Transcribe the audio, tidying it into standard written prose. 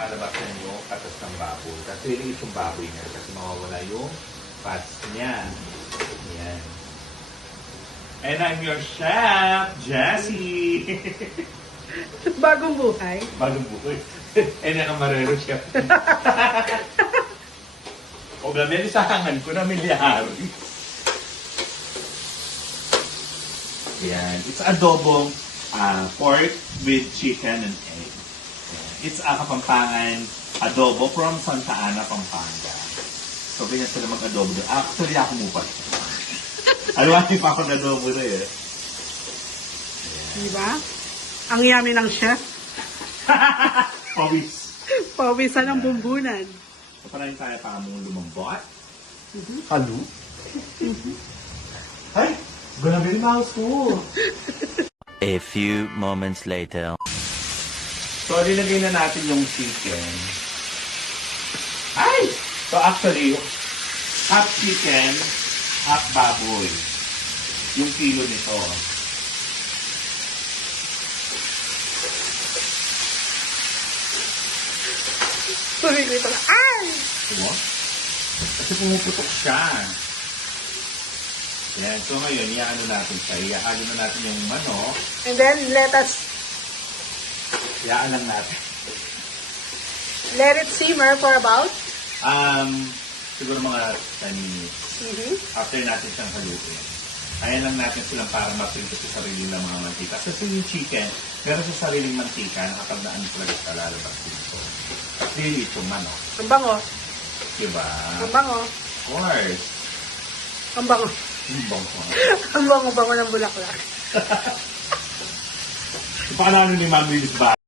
palabasan yung katas ng baboy. Kasi liit yung baboy niya kasi mawawala yung fats niya. Ayan. And I'm your chef, Jessie! Bagong buhay. Bagong buhay. Eh, nakamarero chef. O gabi, isahangan ko na milyari. Yan. It's adobong pork with chicken and egg. Yan. It's a Kapampangan adobo from Santa Ana, Pampanga. So, ganyan sila mag-adobo doon. Actually, ako mupat. Alwati pa ako na-adobo na eh. Diba? Ang yummy ng chef. Pawis. Pawisan ng bumbunan. So, parahin tayo pa mong lumambot. Halo? Ay! Grabe rin mouse ko. A few moments later. So, nilagay na natin yung chicken. Ay! So, actually, half chicken, half baboy. Yung kilo nito. Pumili ito. Ay! Diba? Kasi pumuputok siya. Yan. So, ngayon, iaano natin siya. Iahalo na natin yung manok. And then, let Iaan lang natin. it simmer for about Siguro mga 10 minutes. After natin siyang halutin. Ayan lang natin silang para mapinto sa sarili ng mga mantika. Kasi yung chicken, meron sa sariling mantika na kapag naan talaga sa lalabas dito. At really ito manok. Ang bango. Diba? Ang bango. Of course. Ang bango. Ang bango. Ang bango-bango ng bulaklak. Paano ni Ma'am Liz ba?